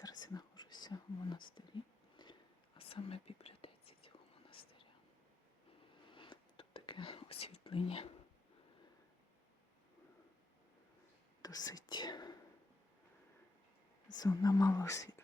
Зараз я знаходжуся в монастирі, а саме в бібліотеці цього монастиря. Тут таке освітлення досить зона малосвітлення.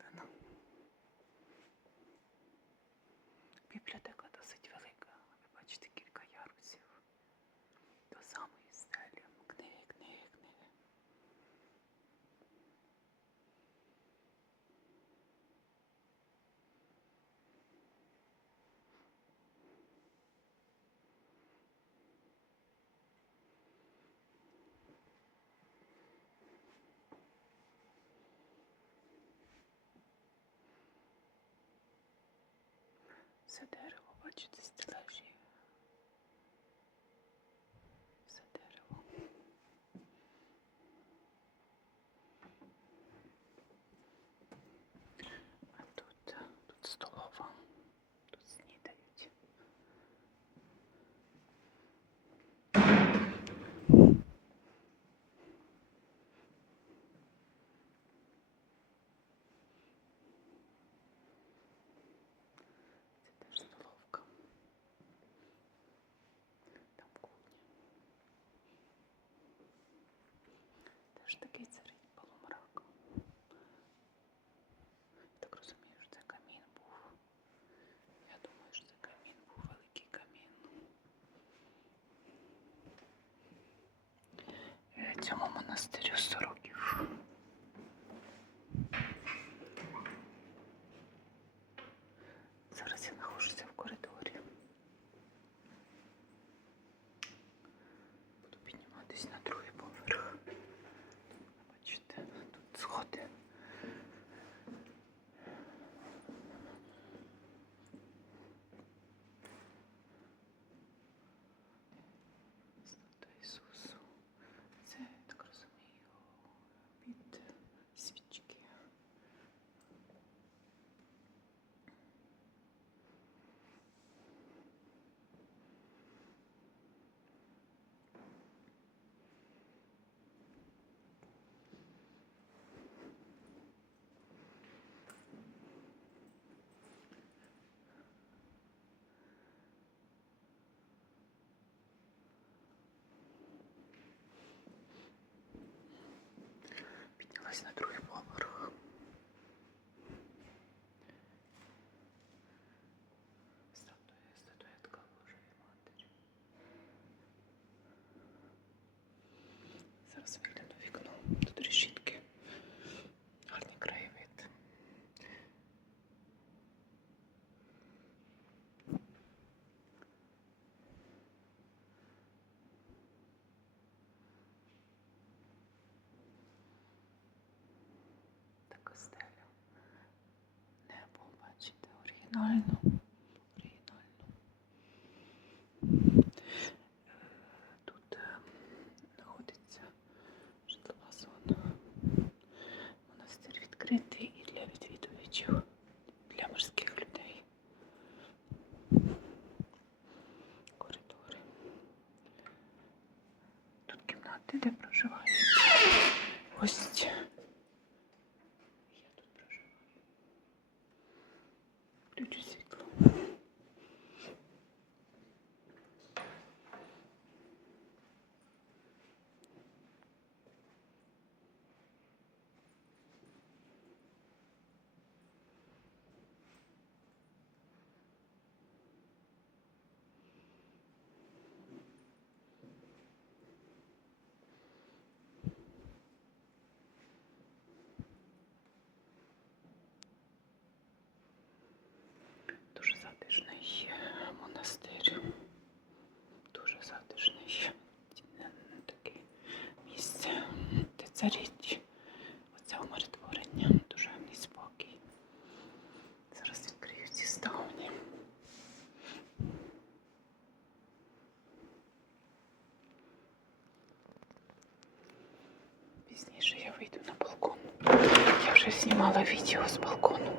ж такий царить полумрак. Я так розумію, що це. Я думаю, що це камін був великий камін. Цьому монастирю 100 років. que tu sais. пізніше я вийду на балкон. Я вже знімала відео з балкону.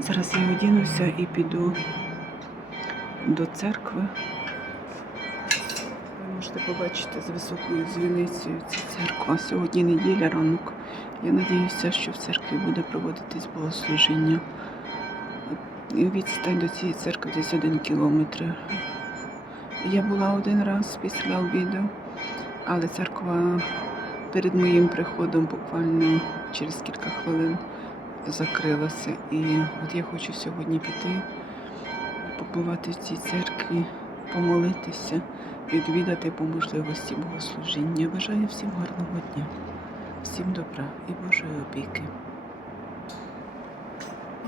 Зараз я одінуся і піду до церкви. Ви можете побачити з високою дзвіницею ця церква. Сьогодні неділя ранок. Я надіюся, що в церкві буде проводитись богослужіння. Відстань до цієї церкви десь один кілометр. Я була один раз після обіду, але церква перед моїм приходом буквально через кілька хвилин закрилася. І от я хочу сьогодні піти, побувати в цій церкві, помолитися, відвідати по можливості богослужіння. Бажаю всім гарного дня, всім добра і Божої опіки.